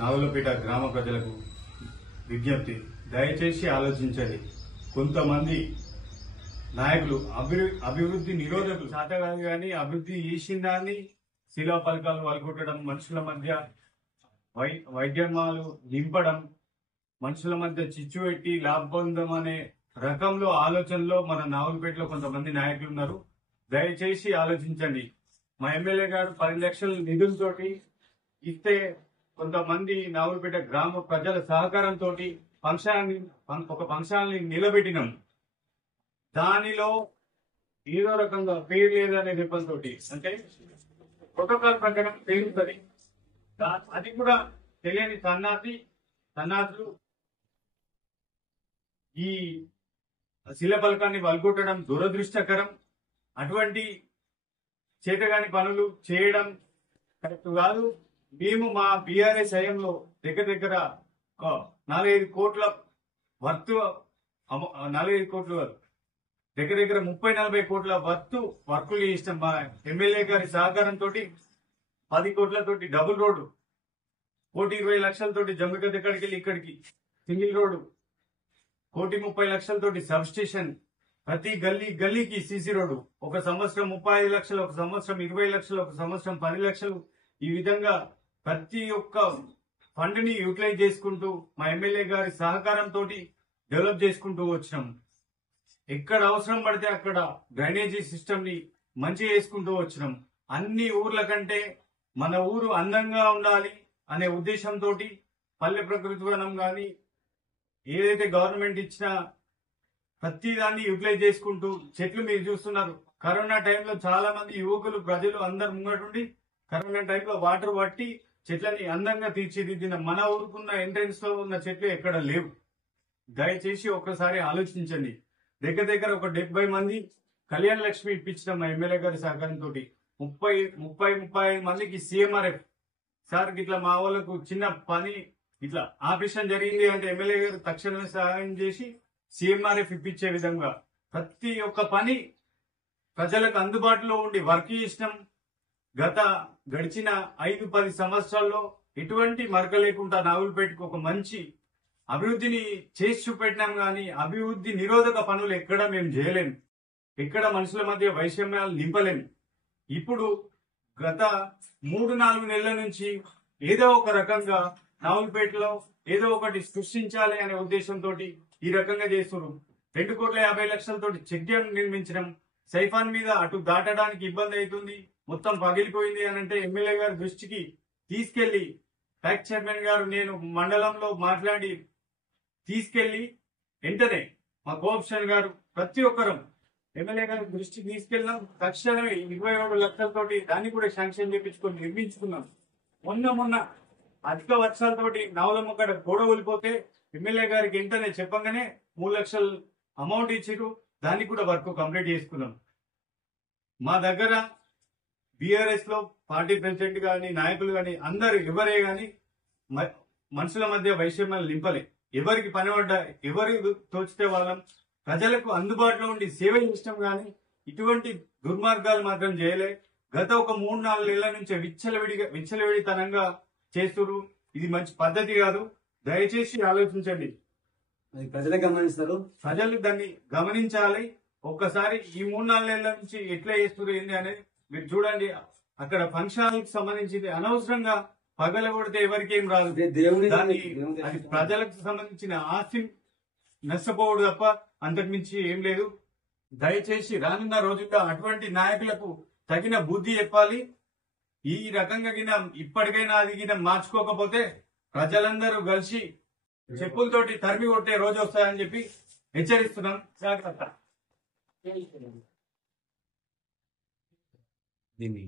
నాగులపేట గ్రామ ప్రజలకు విజ్ఞప్తి, దయచేసి ఆలోచించండి. కొంతమంది నాయకులు అభివృద్ధి నిరోధకులు శాతగాని కానీ అభివృద్ధి చేసిన దాన్ని శిలా పలకాలు వలుకొట్టడం, మనుషుల మధ్య వైద్యమాలు నింపడం, మనుషుల మధ్య చిచ్చు పెట్టి లాభబంధం అనే రకంలో ఆలోచనలో మన నాగులపేటలో కొంతమంది నాయకులు ఉన్నారు. దయచేసి ఆలోచించండి. మా ఎమ్మెల్యే గారు 10 లక్షల నిధులతోటి ఇస్తే కొంతమంది నాగులపేట గ్రామ ప్రజల సహకారంతో ఒక ఫంక్షన్ని నిలబెట్టినాం. దానిలో ఏదో రకంగా పేరు లేదనే నెపంతో, అంటే ప్రోటోకాల్ ప్రకారం పేరుతుంది, అది కూడా తెలియని సన్నాసులు ఈ శిలపలకాన్ని వల్గొట్టడం దురదృష్టకరం. అటువంటి చేతగాని పనులు చేయడం కరెక్ట్ కాదు. మేము మా బీఆర్ఎస్ హయాంలో దగ్గర 4-5 కోట్ల వర్త్, 4-5 కోట్లు దగ్గర 30-40 కోట్ల వర్త్ వర్కులు చేసినాం. మా ఎమ్మెల్యే గారి సహకారంతో 10 కోట్లతోటి డబుల్ రోడ్డు, 1,20 లక్షలతోటి జమ్మిగద్ద వెళ్ళి ఇక్కడికి సింగిల్ రోడ్డు, 1,30 లక్షలతోటి సబ్ స్టేషన్, ప్రతి గల్లీకి సీసీ రోడ్డు, ఒక సంవత్సరం 35 లక్షలు, ఒక సంవత్సరం 20 లక్షలు, ఒక సంవత్సరం 10 లక్షలు, ఈ విధంగా ప్రతి ఒక్క ఫండ్ ని యూటిలైజ్ చేసుకుంటూ మా ఎమ్మెల్యే గారి సహకారంతో డెవలప్ చేసుకుంటూ వచ్చినాం. ఎక్కడ అవసరం పడితే అక్కడ డ్రైనేజీ సిస్టమ్ ని మంచి చేసుకుంటూ వచ్చినాం. అన్ని ఊర్ల కంటే మన ఊరు అందంగా ఉండాలి అనే ఉద్దేశంతో పల్లె ప్రకృతి వనం గాని ఏదైతే గవర్నమెంట్ ఇచ్చిన ప్రతి దాన్ని యూటిలైజ్ చేసుకుంటూ చెట్లు మీరు చూస్తున్నారు. కరోనా టైంలో చాలా మంది యువకులు ప్రజలు అందరు ముంగటుండి కరోనా టైంలో వాటర్ పట్టి చెట్లని అందంగా తీర్చిదిద్దిన మన ఊరుకున్న ఎంట్రెన్స్ లో ఉన్న చెట్లు ఎక్కడ లేవు. దయచేసి ఒక్కసారి ఆలోచించండి. దగ్గర ఒక 70 మంది కళ్యాణ లక్ష్మి ఇప్పించిన మా ఎమ్మెల్యే గారి సహకారంతో 35 మందికి CMRF సార్ ఇట్లా మా వాళ్ళకు చిన్న పని ఇట్లా ఆపరేషన్ జరిగింది అంటే ఎమ్మెల్యే గారు తక్షణమే సహాయం చేసి CMRF ఇప్పించే విధంగా ప్రతి ఒక్క పని ప్రజలకు అందుబాటులో ఉండి వర్క్ చేసినాం. గడిచిన 5-10 సంవత్సరాల్లో ఎటువంటి మరక లేకుండా నాగులపేటకు ఒక మంచి అభివృద్ధిని చేసి చూపెట్టినాం. గాని అభివృద్ధి నిరోధక పనులు ఎక్కడ మేము చేయలేం, ఎక్కడ మనుషుల మధ్య వైషమ్యాలు నింపలేం. ఇప్పుడు గత 3-4 నెలల నుంచి ఏదో ఒక రకంగా నాగులపేటలో ఏదో ఒకటి సృష్టించాలి అనే ఉద్దేశంతో ఈ రకంగా చేస్తున్నారు. 2,50 లక్షలతోటి చెక్ డ్యాం నిర్మించడం, సైఫాన్ మీద అటు దాటడానికి ఇబ్బంది అవుతుంది, మొత్తం పగిలిపోయింది అని అంటే ఎమ్మెల్యే గారి దృష్టికి తీసుకెళ్లి ట్యాక్స్ చైర్మన్ గారు నేను మండలంలో మాట్లాడి తీసుకెళ్లి వెంటనే మా కోఆప్షన్ గారు ప్రతి ఒక్కరం ఎమ్మెల్యే గారి దృష్టికి తీసుకెళ్ళినాం. తక్షణమే 27 లక్షలతోటి దాన్ని కూడా శాంక్షన్ చేయించుకొని నిర్మించుకున్నాం. మొన్న అధిక వర్షాలతోటి నవలమ్మ కాడ గోడ ఊలిపోతే ఎమ్మెల్యే గారికి వెంటనే చెప్పగానే 3 లక్షలు అమౌంట్ ఇచ్చిరు, దాన్ని కూడా వర్క్ కంప్లీట్ చేసుకున్నాం. మా దగ్గర బీఆర్ఎస్ లో పార్టీ ప్రెసిడెంట్ గాని నాయకులు గాని అందరు ఎవరే గాని మనుషుల మధ్య వైషమ్యాలు నింపలే. ఎవరికి పనిపడ్డా ఎవరికి తోచితే వాళ్ళం ప్రజలకు అందుబాటులో ఉండి సేవ చేస్తాం. గాని ఇటువంటి దుర్మార్గాలు మాత్రం చేయలే. గత ఒక 3-4 నెలల నుంచి విచ్చలవిడితనంగా చేస్తున్నారు. ఇది మంచి పద్ధతి కాదు. దయచేసి ఆలోచించండి. ప్రజలే గమనిస్తారు, ప్రజలు దాన్ని గమనించాలి. ఒక్కసారి ఈ 3-4 నెలల నుంచి ఎట్లా చేస్తున్నారు ఏంటి అనేది మీరు చూడండి. అక్కడ ఫంక్షన్లకు సంబంధించింది అనవసరంగా పగలగొడితే ఎవరికేం రాదు. దాన్ని అది ప్రజలకు సంబంధించిన ఆస్తి నష్టపోవడం తప్ప అంతకుమించి ఏం లేదు. దయచేసి రానున్న రోజుల్లో అటువంటి నాయకులకు తగిన బుద్ధి చెప్పాలి. ఈ రకంగా ఇప్పటికైనా అది మార్చుకోకపోతే ప్రజలందరూ కలిసి చెప్పులతోటి తరిమి కొట్టే రోజు వస్తాయని చెప్పి హెచ్చరిస్తున్నాం. జాగ్రత్త. దీన్ని